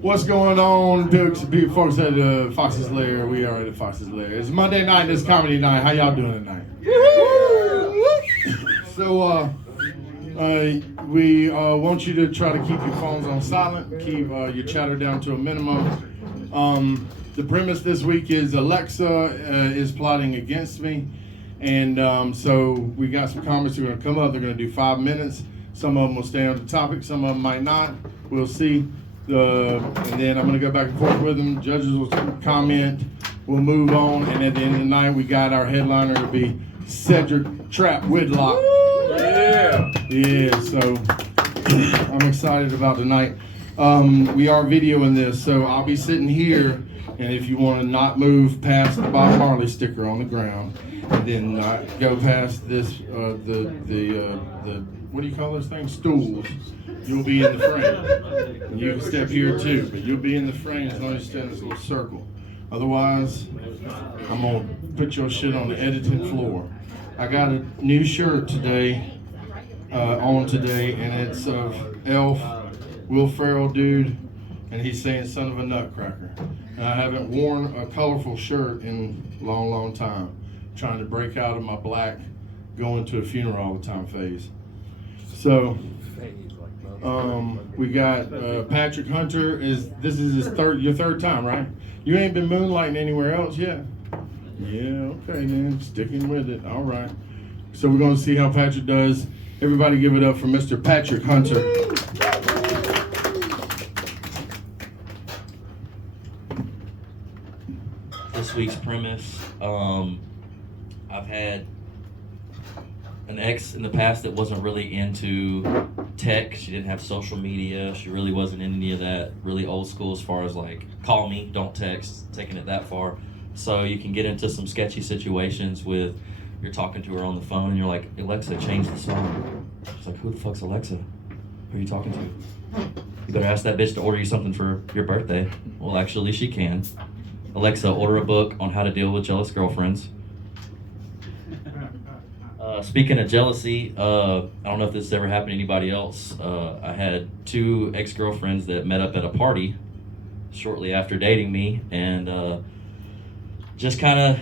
What's going on, folks at Fox's Lair? We are at Fox's Lair. It's Monday night and it's comedy night. How y'all doing tonight? So, we want you to try to keep your phones on silent, keep your chatter down to a minimum. The premise this week is Alexa is plotting against me, and so we got some comments that are going to come up. They're going to do 5 minutes. Some of them will stay on the topic, some of them might not. We'll see. And then I'm going to go back and forth with them. Judges will comment. We'll move on. And at the end of the night, we got our headliner to be Cedric Trap Whitlock. Yeah. Yeah, so I'm excited about tonight. We are videoing this, so I'll be sitting here. And if you want to not move past the Bob Marley sticker on the ground, and then go past this, the what do you call those things? Stools. You'll be in the frame. And you can step here too, but you'll be in the frame as long as you stay in this little circle. Otherwise, I'm gonna put your shit on the editing floor. I got a new shirt today, on today, and it's of Elf, Will Ferrell dude, and he's saying son of a nutcracker. And I haven't worn a colorful shirt in a long, long time. I'm trying to break out of my black, going to a funeral all the time phase. So, we got Patrick Hunter. This is your third time, right? You ain't been moonlighting anywhere else yet? Yeah, okay then, sticking with it, all right. So we're gonna see how Patrick does. Everybody give it up for Mr. Patrick Hunter. This week's premise, I've had an ex in the past that wasn't really into tech. She didn't have social media. She really wasn't in any of that. Really old school as far as like, call me, don't text, taking it that far. So you can get into some sketchy situations with, you're talking to her on the phone and you're like, Alexa, change the song. She's like, who the fuck's Alexa? Who are you talking to? You better ask that bitch to order you something for your birthday. Well, actually she can. Alexa, order a book on how to deal with jealous girlfriends. Speaking of jealousy, I don't know if this has ever happened to anybody else. I had 2 ex-girlfriends that met up at a party shortly after dating me and just kind of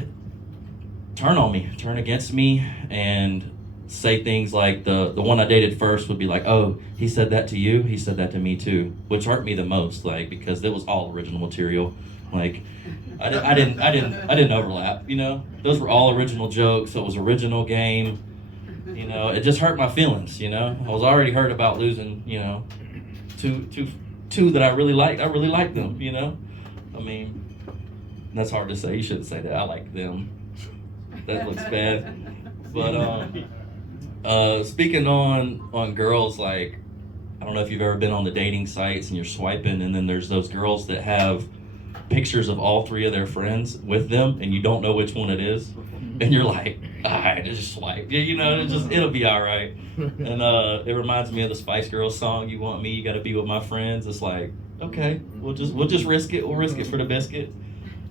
turn against me and say things like the one I dated first would be like, oh, he said that to you, he said that to me too, which hurt me the most, like, because it was all original material. Like, I didn't overlap, you know? Those were all original jokes, so it was original game. You know, it just hurt my feelings, you know? I was already hurt about losing, you know, two that I really liked. I really liked them, you know? I mean, that's hard to say. You shouldn't say that. I like them. That looks bad. But speaking on girls, like, I don't know if you've ever been on the dating sites and you're swiping and then there's those girls that have pictures of all 3 of their friends with them and you don't know which one it is. And you're like, all right, just swipe. You know, it'll be all right. And it reminds me of the Spice Girls song, You Want Me, You Gotta Be With My Friends. It's like, okay, we'll just risk it. We'll risk it for the biscuit.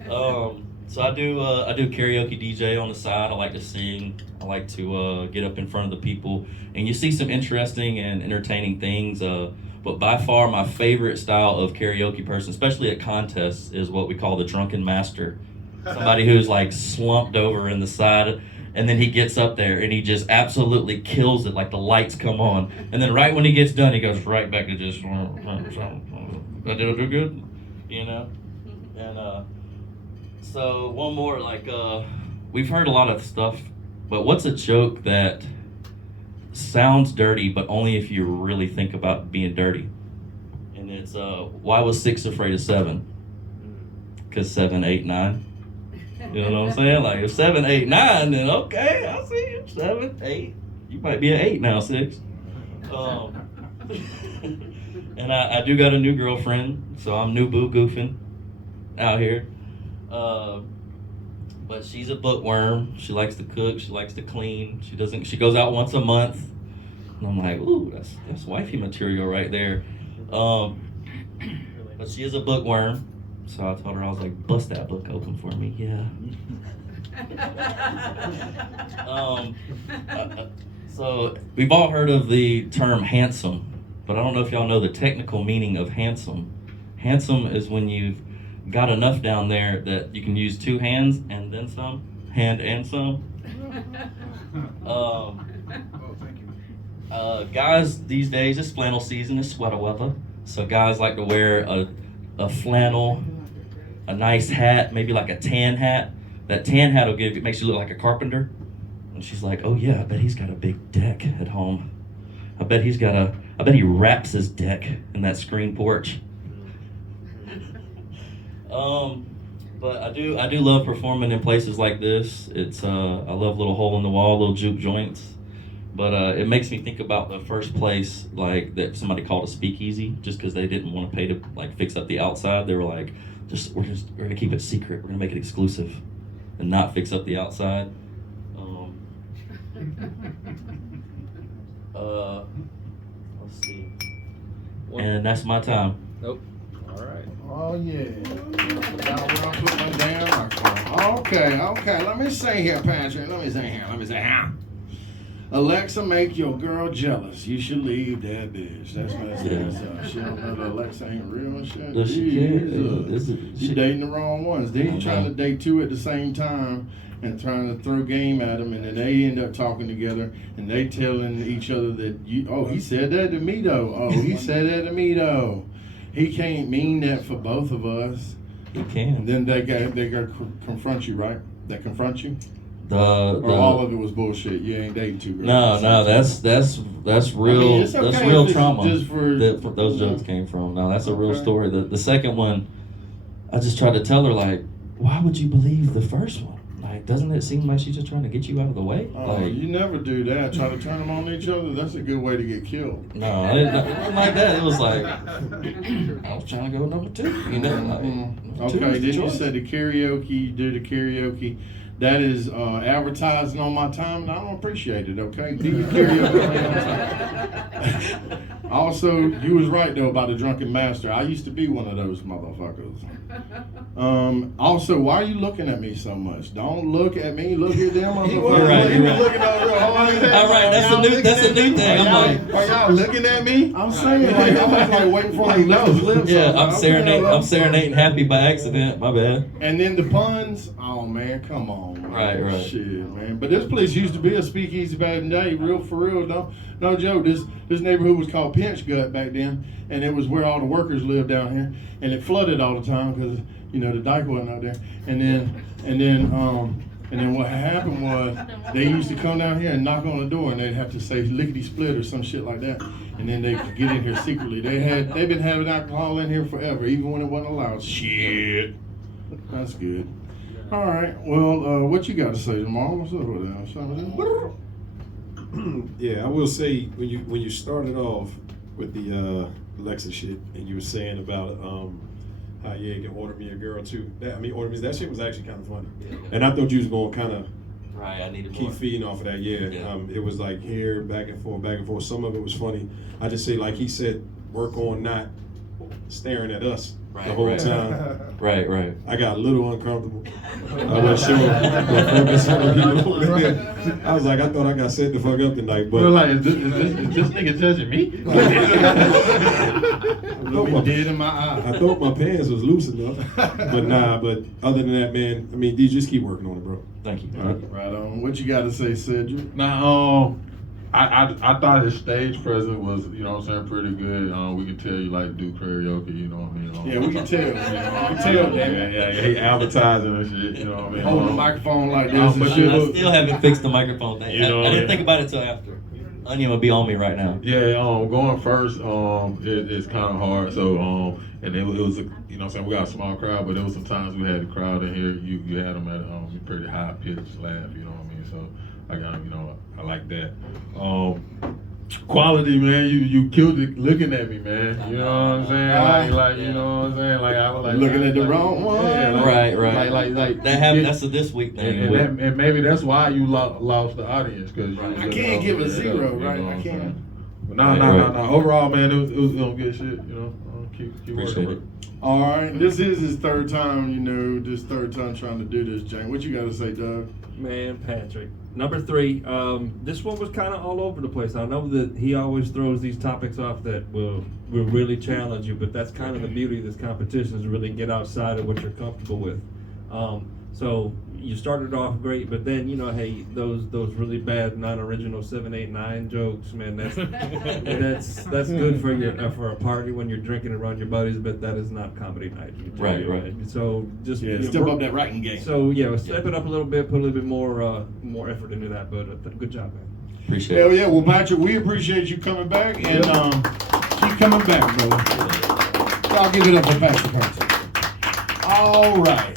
So I do karaoke DJ on the side. I like to sing. I like to get up in front of the people. And you see some interesting and entertaining things. But by far my favorite style of karaoke person, especially at contests, is what we call the drunken master. Somebody who's like slumped over in the side, and then he gets up there and he just absolutely kills it, like the lights come on. And then right when he gets done, he goes right back to just, I do good, you know? And so one more, like, we've heard a lot of stuff, but what's a joke that sounds dirty, but only if you really think about being dirty? And it's, why was 6 afraid of 7? Because 7, 8, 9. You know what I'm saying? Like, if 7, 8, 9, then okay, I see you. 7, 8. You might be an 8 now, 6. And I do got a new girlfriend, so I'm new boo goofing out here. But she's a bookworm. She likes to cook. She likes to clean. She goes out once a month. And I'm like, ooh, that's wifey material right there. But she is a bookworm. So I told her, I was like, bust that book open for me. Yeah. So we've all heard of the term handsome, but I don't know if y'all know the technical meaning of handsome. Handsome is when you've got enough down there that you can use 2 hands and then some, hand and some. Guys these days, it's flannel season, it's sweater weather. So guys like to wear a flannel, a nice hat, maybe like a tan hat. That tan hat makes you look like a carpenter. And she's like, oh yeah, I bet he's got a big deck at home. I bet he wraps his deck in that screen porch. But I do love performing in places like this. It's I love little hole in the wall, little juke joints. But it makes me think about the first place like that somebody called a speakeasy just because they didn't want to pay to like fix up the outside. They were like, we're gonna keep it secret. We're gonna make it exclusive and not fix up the outside. Let's see. And that's my time. Nope. All right. Oh yeah. Now where I put my damn microphone. Okay. Let me say here, Patrick. Let me say here. Alexa, make your girl jealous. You should leave that bitch. That's what it says. She don't know that Alexa ain't real and shit. Does she care? You dating the wrong ones. Then you trying to date 2 at the same time and trying to throw game at them, and then they end up talking together and they telling each other that he said that to me though. Oh, he said that to me though. He can't mean that for both of us. He can. And then they got confront you, right? They confront you. Or all of it was bullshit. You ain't dating 2 girls. No, that's real. I mean, it's okay that's real if it's trauma. just for Those jokes came from. No, that's a real story. The second one, I just tried to tell her like, why would you believe the first one? Like, doesn't it seem like she's just trying to get you out of the way? Oh, like, you never do that. Try to turn them on each other. That's a good way to get killed. No, it wasn't like that. It was like I was trying to go number 2. You know. Like, okay, then you said the karaoke. You do the karaoke. That is advertising on my time, and I don't appreciate it, okay? Do your karaoke. Also, you was right, though, about the drunken master. I used to be one of those motherfuckers. Also, why are you looking at me so much? Don't look at me. Look at them motherfuckers. You're right. Looking over real hard. All right, that's a new thing. I'm like, Are y'all looking at me? I'm saying, like, I was like waiting for him to lift his lips. yeah, I'm I'm serenading Happy by accident. My bad. And then the puns, oh man, come on, man. Right. Shit, man. But this place used to be a speakeasy back in the day, real for real. No joke. This neighborhood was called Pinch Gut back then, and it was where all the workers lived down here, and it flooded all the time because the dike wasn't out there. And then what happened was they used to come down here and knock on the door, and they'd have to say lickety split or some shit like that, and then they could get in here secretly. They've been having alcohol in here forever, even when it wasn't allowed. Shit, that's good. All right, well, what you got to say, Jamal? What's up with that? Yeah, I will say when you started off with the Alexa shit, and you were saying about how you can order me a girl too. Order me, that shit was actually kind of funny, and I thought you was gonna kind of I needed keep more. feeding off of that. Yeah. It was like here, back and forth. Some of it was funny. I just say, like he said, work on not staring at us the whole time. Right. I got a little uncomfortable. I wasn't sure what focus on people over there. I was like, I thought I got set the fuck up tonight, but like, is this nigga judging me? Looking dead in my eye. I thought my pants was loose enough, but nah. But other than that, man, you just keep working on it, bro. Thank you. Right on. What you got to say, Cedric? Now, I thought his stage presence was, pretty good. We could tell you like do karaoke, you know what I mean? Yeah, we can tell. We can tell, man. Yeah, he advertising and shit, you know what I mean? Hold the microphone like this and but shit. I still haven't fixed the microphone thing. You know, I didn't think about it till after. Onion would be on me right now. Yeah, going first, it's kind of hard. So, and it was we got a small crowd, but there was some times we had the crowd in here. You had them at a pretty high pitched laugh, you know what I mean? So I got, I like that. Quality, man, you killed it looking at me, man. You know what I'm saying? Like you know what I'm saying? Like I was like looking at the wrong one. Yeah, Right. Like That happened. That's a this week thing. and maybe that's why you lost the audience because I can't give a zero, right? I can't. No. Overall, man, it was good shit. Keep Appreciate working. it. All right, this is his third time, this third time trying to do this, Jane. What you got to say, Doug? Man, Patrick. Number 3, this one was kind of all over the place. I know that he always throws these topics off that will really challenge you, but that's kind of the beauty of this competition, is really get outside of what you're comfortable with. So you started off great, but then hey, those really bad non-original 7, 8, 9 jokes, man. That's good for a party when you're drinking around your buddies, but that is not comedy night. Right. So just step up that writing game. So step it up a little bit, put a little bit more effort into that. But good job, man. Appreciate Hell it. yeah. Well, Patrick, we appreciate you coming back, and keep coming back, brother. I'll give it up for Patrick Hurst. All right.